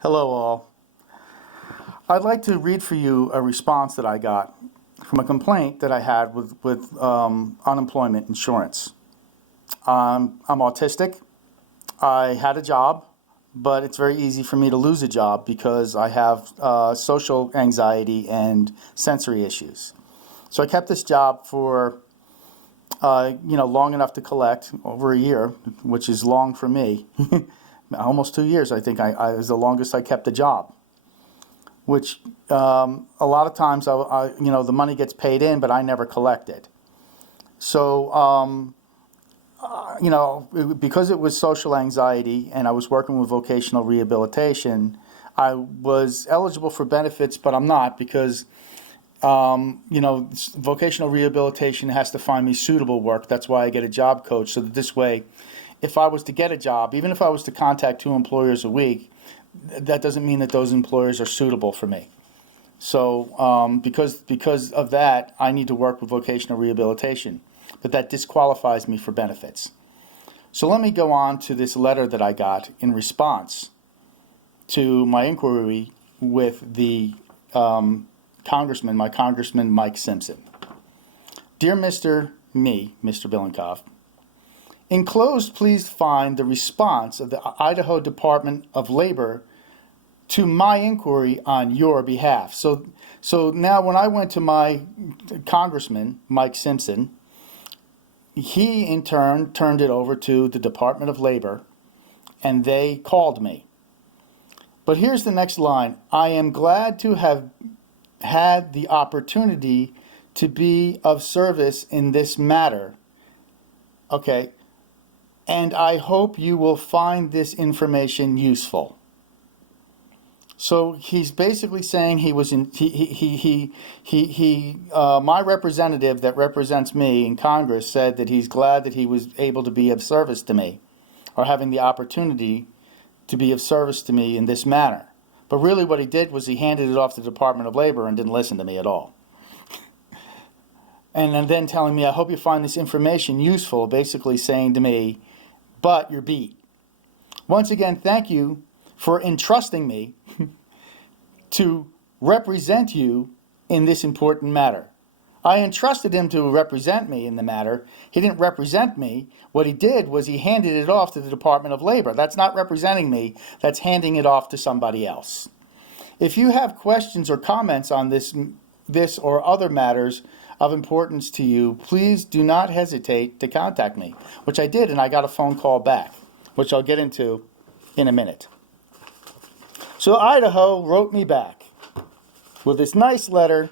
Hello all. I'd like to read for you a response that I got from a complaint that I had with unemployment insurance. I'm autistic. I had a job, but it's very easy for me to lose a job because I have social anxiety and sensory issues. So I kept this job for long enough to collect, over a year, which is long for me. Almost 2 years, I think, I was the longest I kept a job. Which a lot of times, the money gets paid in, but I never collect it. So, because it was social anxiety and I was working with vocational rehabilitation, I was eligible for benefits, but I'm not because, vocational rehabilitation has to find me suitable work. That's why I get a job coach, so that this way, if I was to get a job, even if I was to contact 2 employers a week, that doesn't mean that those employers are suitable for me. So because of that, I need to work with vocational rehabilitation, but that disqualifies me for benefits. So let me go on to this letter that I got in response to my inquiry with the congressman, my Congressman Mike Simpson. Dear Mr. Bilenkoff, enclosed, please find the response of the Idaho Department of Labor to my inquiry on your behalf. So now when I went to my Congressman, Mike Simpson, he in turn turned it over to the Department of Labor, and they called me. But here's the next line. I am glad to have had the opportunity to be of service in this matter. Okay. And I hope you will find this information useful. So he's basically saying my representative that represents me in Congress said that he's glad that he was able to be of service to me, or having the opportunity to be of service to me in this manner. But really what he did was he handed it off to the Department of Labor and didn't listen to me at all. And then telling me, I hope you find this information useful, basically saying to me, but you're beat. Once again, thank you for entrusting me to represent you in this important matter. I entrusted him to represent me in the matter. He didn't represent me. What he did was he handed it off to the Department of Labor. That's not representing me. That's handing it off to somebody else. If you have questions or comments on this or other matters of importance to you, please do not hesitate to contact me, which I did, and I got a phone call back, which I'll get into in a minute. So Idaho wrote me back with this nice letter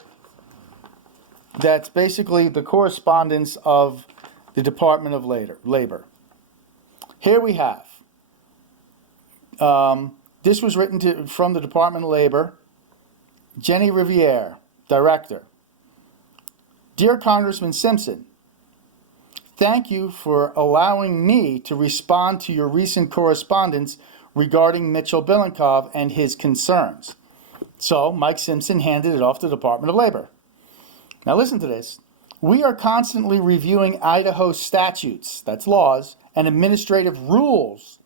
that's basically the correspondence of the Department of Labor. Here we have, this was written from the Department of Labor, Jenny Riviere, Director. Dear Congressman Simpson, thank you for allowing me to respond to your recent correspondence regarding Mitchell Bilenkoff and his concerns. So Mike Simpson handed it off to the Department of Labor. Now listen to this. We are constantly reviewing Idaho statutes, that's laws, and administrative rules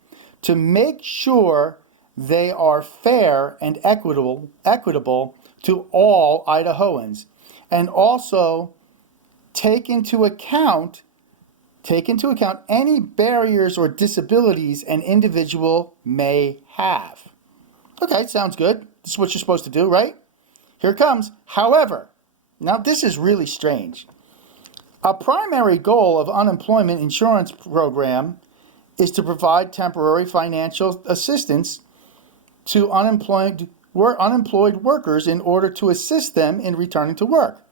to make sure they are fair and equitable to all Idahoans, and also take into account any barriers or disabilities an individual may have. Okay, sounds good. This is what you're supposed to do, right? Here it comes. However, now this is really strange. A primary goal of unemployment insurance program is to provide temporary financial assistance to unemployed workers in order to assist them in returning to work.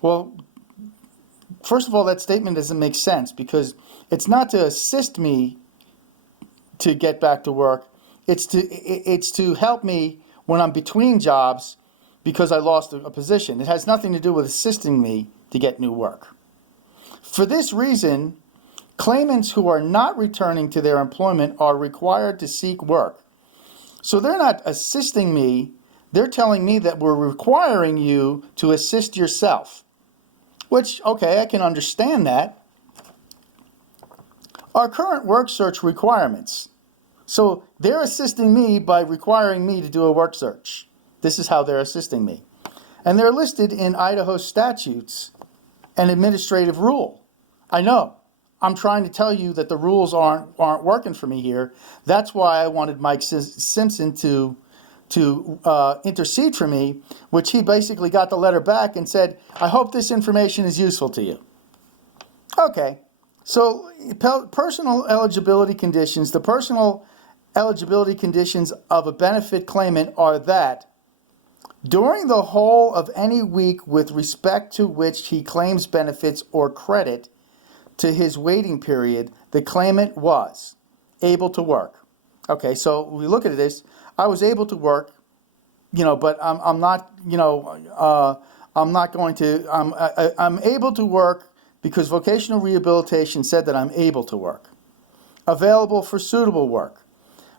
Well, first of all, that statement doesn't make sense because it's not to assist me to get back to work. It's to help me when I'm between jobs because I lost a position. It has nothing to do with assisting me to get new work. For this reason, claimants who are not returning to their employment are required to seek work. So they're not assisting me. They're telling me that we're requiring you to assist yourself. Which, okay, I can understand that. Our current work search requirements So they're assisting me by requiring me to do a work search. This is how they're assisting me. And they're listed in Idaho statutes and administrative rule. I know. I'm trying to tell you that the rules aren't working for me here. That's why I wanted Mike Simpson to intercede for me, which he basically got the letter back and said, I hope this information is useful to you. Okay, so personal eligibility conditions. The personal eligibility conditions of a benefit claimant are that during the whole of any week with respect to which he claims benefits or credit to his waiting period, the claimant was able to work. Okay, so we look at this. I was able to work, but I'm not, I'm not going to. I'm able to work because vocational rehabilitation said that I'm able to work. Available for suitable work.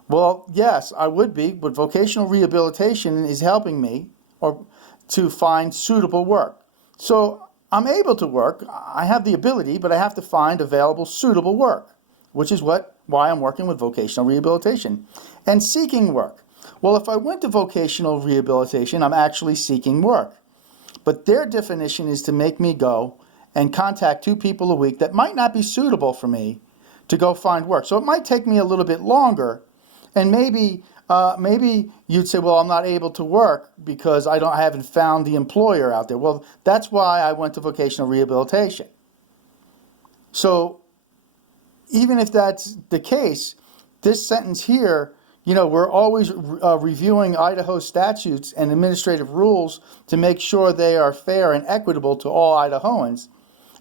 Well, yes, I would be, but vocational rehabilitation is helping me to find suitable work. So I'm able to work. I have the ability, but I have to find available suitable work, which is why I'm working with vocational rehabilitation. And seeking work. Well, if I went to vocational rehabilitation, I'm actually seeking work. But their definition is to make me go and contact 2 people a week that might not be suitable for me to go find work. So it might take me a little bit longer. And maybe you'd say, well, I'm not able to work because I haven't found the employer out there. Well, that's why I went to vocational rehabilitation. So even if that's the case, this sentence here, we're always reviewing Idaho statutes and administrative rules to make sure they are fair and equitable to all Idahoans,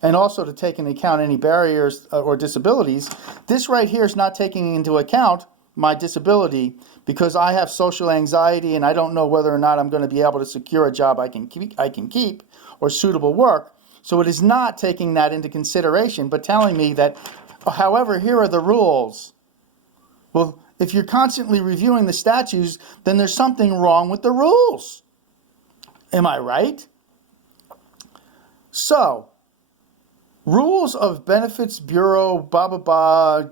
and also to take into account any barriers or disabilities. This right here is not taking into account my disability because I have social anxiety and I don't know whether or not I'm going to be able to secure a job I can keep or suitable work. So it is not taking that into consideration, but telling me that, however, here are the rules. Well, if you're constantly reviewing the statutes, then there's something wrong with the rules. Am I right? So, Rules of Benefits Bureau, blah, blah, blah,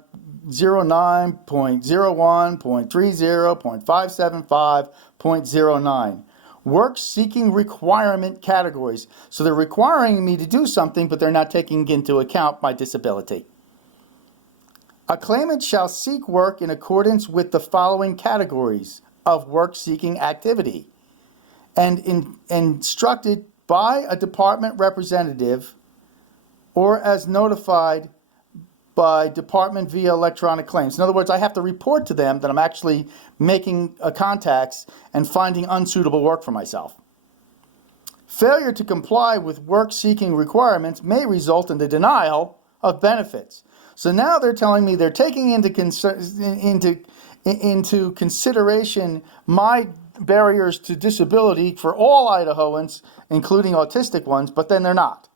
09.01.30.575.09. Work-seeking requirement categories. So they're requiring me to do something, but they're not taking into account my disability. A claimant shall seek work in accordance with the following categories of work-seeking activity and instructed by a department representative or as notified by department via electronic claims. In other words, I have to report to them that I'm actually making contacts and finding unsuitable work for myself. Failure to comply with work-seeking requirements may result in the denial of benefits. So now they're telling me they're taking into consideration my barriers to disability for all Idahoans, including autistic ones, but then they're not.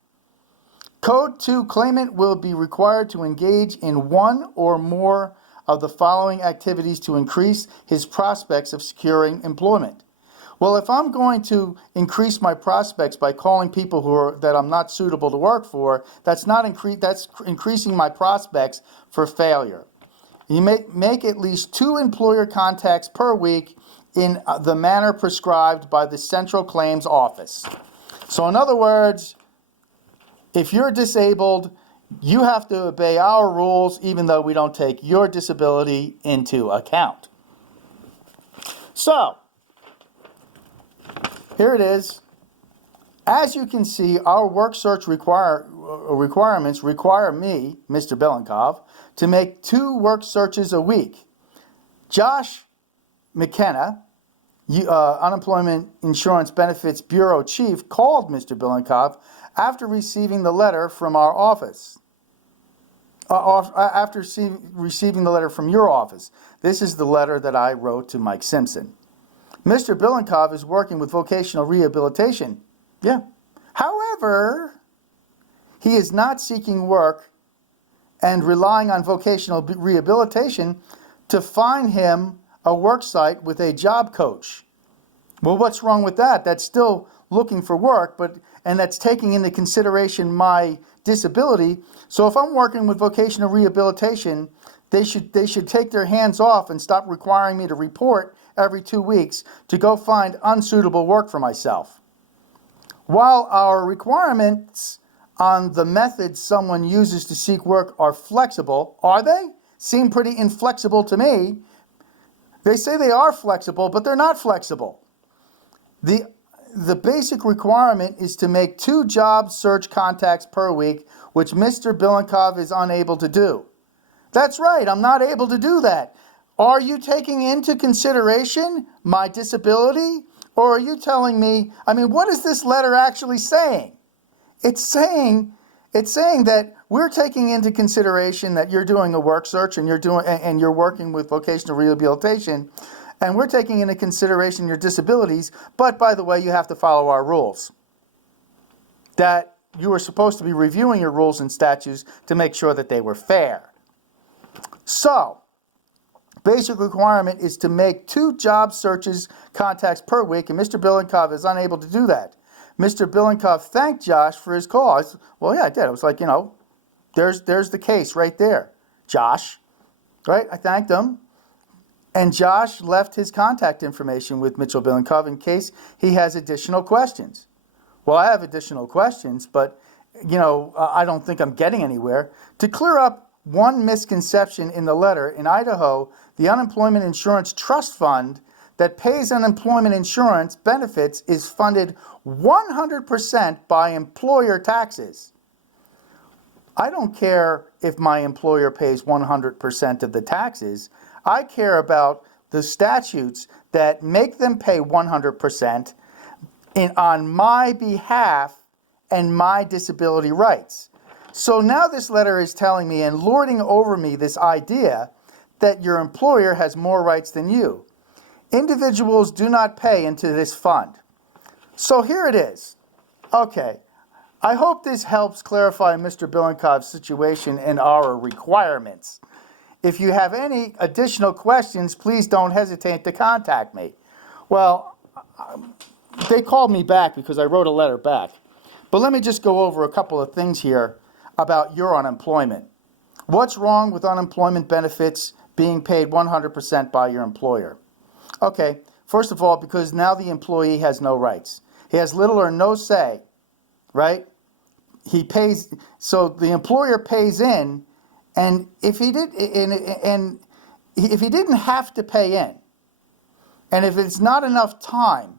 Code 2, claimant will be required to engage in one or more of the following activities to increase his prospects of securing employment. Well, if I'm going to increase my prospects by calling people that I'm not suitable to work for, that's increasing my prospects for failure. You make at least 2 employer contacts per week in the manner prescribed by the Central Claims Office. So in other words, if you're disabled, you have to obey our rules even though we don't take your disability into account. So, here it is. As you can see, our work search requirements require me, Mr. Belenkov, to make 2 work searches a week. Josh McKenna, Unemployment Insurance Benefits Bureau Chief, called Mr. Belenkov after receiving the letter from our office. After receiving the letter from your office. This is the letter that I wrote to Mike Simpson. Mr. Belenkov is working with vocational rehabilitation. Yeah. However, he is not seeking work and relying on vocational rehabilitation to find him a work site with a job coach. Well, what's wrong with that? That's still looking for work, and that's taking into consideration my disability. So if I'm working with vocational rehabilitation, They should take their hands off and stop requiring me to report every 2 weeks to go find unsuitable work for myself. While our requirements on the methods someone uses to seek work are flexible, are they? Seem pretty inflexible to me. They say they are flexible, but they're not flexible. The basic requirement is to make 2 job search contacts per week, which Mr. Bilenkov is unable to do. That's right, I'm not able to do that. Are you taking into consideration my disability? Or are you telling me, what is this letter actually saying? It's saying that we're taking into consideration that you're doing a work search and you're working with vocational rehabilitation, and we're taking into consideration your disabilities, but by the way, you have to follow our rules. That you were supposed to be reviewing your rules and statutes to make sure that they were fair. So, basic requirement is to make 2 job searches contacts per week, and Mr. Bilenkov is unable to do that. Mr. Bilenkov thanked Josh for his call. Well, yeah, I did. I was like, there's the case right there. Josh, right? I thanked him. And Josh left his contact information with Mitchell Bilenkov in case he has additional questions. Well, I have additional questions, but, I don't think I'm getting anywhere. To clear up one misconception in the letter, in Idaho, the Unemployment Insurance Trust Fund that pays unemployment insurance benefits is funded 100% by employer taxes. I don't care if my employer pays 100% of the taxes. I care about the statutes that make them pay 100% on my behalf and my disability rights. So now this letter is telling me and lording over me this idea that your employer has more rights than you. Individuals do not pay into this fund. So here it is. Okay, I hope this helps clarify Mr. Bilenkov's situation and our requirements. If you have any additional questions, please don't hesitate to contact me. Well, they called me back because I wrote a letter back. But let me just go over a couple of things here about your unemployment. What's wrong with unemployment benefits being paid 100% by your employer? Okay, first of all, because now the employee has no rights. He has little or no say, right? He pays, so the employer pays in, and if he didn't have to pay in, and if it's not enough time,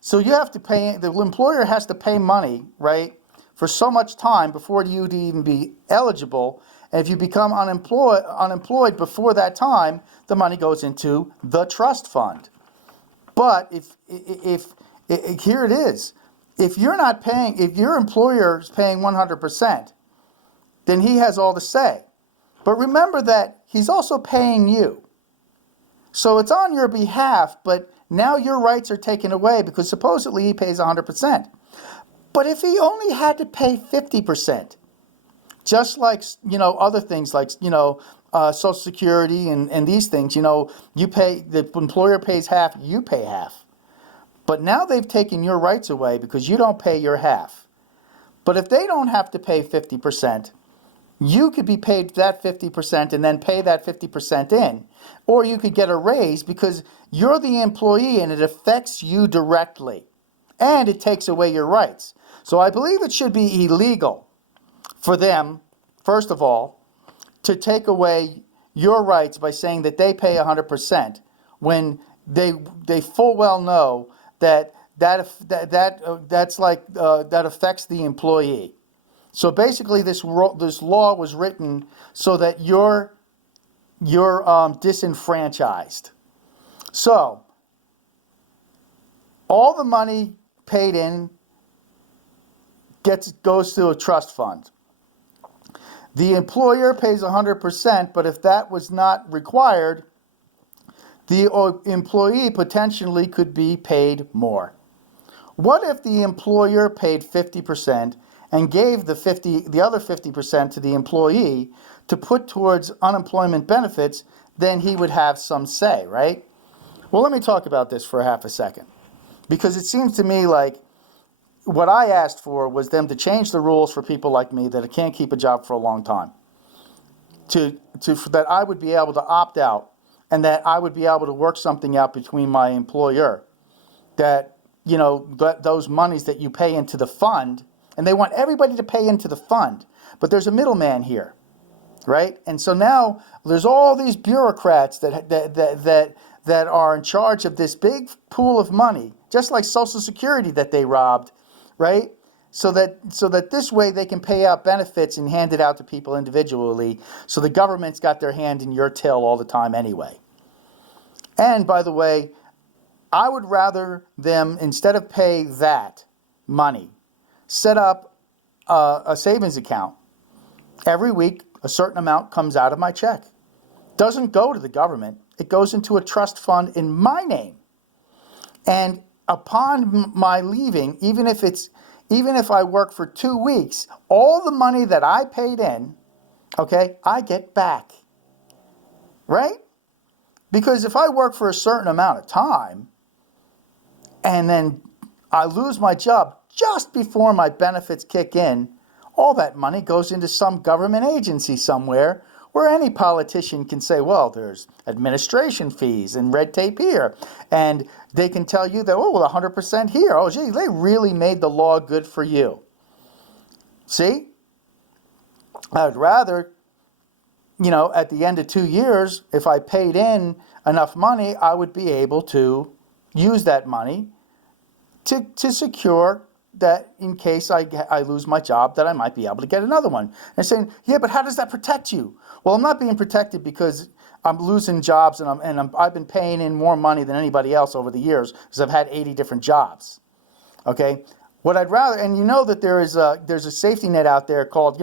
so you have to pay, the employer has to pay money, right, for so much time before you'd even be eligible. And if you become unemployed before that time, the money goes into the trust fund. But if here it is, if you're not paying, if your employer is paying 100%, then he has all the say. But remember that he's also paying you. So it's on your behalf, but now your rights are taken away because supposedly he pays 100%. But if he only had to pay 50%, just like, other things like, Social Security and these things, you pay, the employer pays half, you pay half. But now they've taken your rights away because you don't pay your half. But if they don't have to pay 50%, you could be paid that 50% and then pay that 50% in. Or you could get a raise because you're the employee and it affects you directly. And it takes away your rights. So I believe it should be illegal for them, first of all, to take away your rights by saying that they pay 100% when they full well know that affects the employee. So basically, this law was written so that you're disenfranchised. So all the money paid in goes to a trust fund. The employer pays 100%, but if that was not required, the employee potentially could be paid more. What if the employer paid 50% and gave the other 50% to the employee to put towards unemployment benefits? Then he would have some say, right? Well, let me talk about this for half a second, because it seems to me like what I asked for was them to change the rules for people like me that can't keep a job for a long time. that I would be able to opt out, and that I would be able to work something out between my employer, that, that those monies that you pay into the fund, and they want everybody to pay into the fund, but there's a middleman here, right? And so now there's all these bureaucrats that are in charge of this big pool of money, just like Social Security that they robbed, right? So that this way they can pay out benefits and hand it out to people individually. So the government's got their hand in your till all the time anyway. And by the way, I would rather them, instead of pay that money, set up a savings account. Every week, a certain amount comes out of my check. Doesn't go to the government. It goes into a trust fund in my name. And upon my leaving, even if I work for 2 weeks, all the money that I paid in, okay, I get back. Right? Because if I work for a certain amount of time, and then I lose my job just before my benefits kick in, all that money goes into some government agency somewhere where any politician can say, well, there's administration fees and red tape here. And they can tell you that, oh, well, 100% here. Oh, gee, they really made the law good for you. See? I'd rather, at the end of 2 years, if I paid in enough money, I would be able to use that money to secure that in case I lose my job, that I might be able to get another one. And saying, yeah, but how does that protect you? Well, I'm not being protected because I'm losing jobs and I've been paying in more money than anybody else over the years because I've had 80 different jobs. Okay? What I'd rather, and that there's a safety net out there called,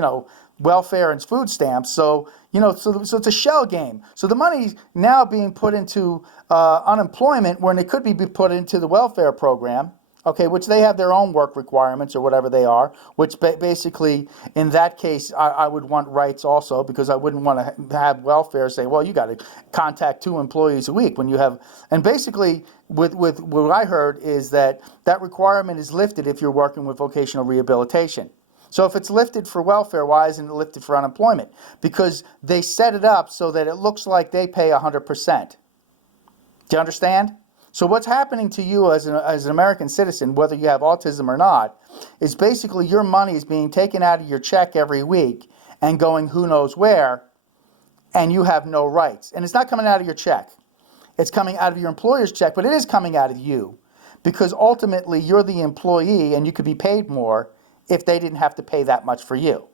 welfare and food stamps. So, so it's a shell game. So the money's now being put into unemployment when it could be put into the welfare program. Okay, which they have their own work requirements or whatever they are, which basically, in that case, I would want rights also, because I wouldn't want to have welfare say, well, you got to contact 2 employees a week when you have, and basically, with what I heard is that requirement is lifted if you're working with vocational rehabilitation. So if it's lifted for welfare, why isn't it lifted for unemployment? Because they set it up so that it looks like they pay 100%. Do you understand? So what's happening to you as an American citizen, whether you have autism or not, is basically your money is being taken out of your check every week and going who knows where, and you have no rights. And it's not coming out of your check. It's coming out of your employer's check, but it is coming out of you, because ultimately you're the employee and you could be paid more if they didn't have to pay that much for you.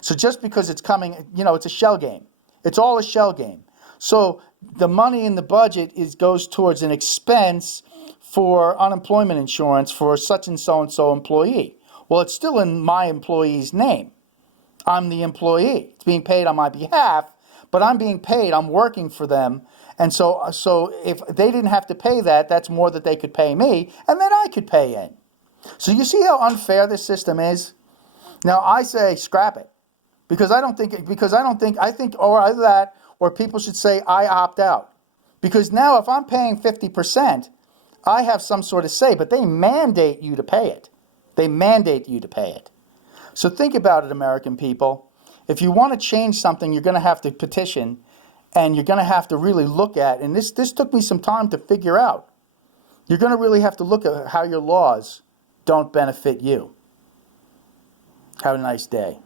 So just because it's coming, it's a shell game. It's all a shell game. So the money in the budget goes towards an expense for unemployment insurance for such and so employee. Well, it's still in my employee's name. I'm the employee. It's being paid on my behalf, but I'm being paid. I'm working for them. And so if they didn't have to pay that, that's more that they could pay me, and then I could pay in. So you see how unfair this system is? Now I say scrap it, because I think or either that, or people should say I opt out. Because now if I'm paying 50%, I have some sort of say, but they mandate you to pay it. They mandate you to pay it. So think about it, American people. If you want to change something, you're going to have to petition, and you're going to have to really look at, and this took me some time to figure out. You're going to really have to look at how your laws don't benefit you. Have a nice day.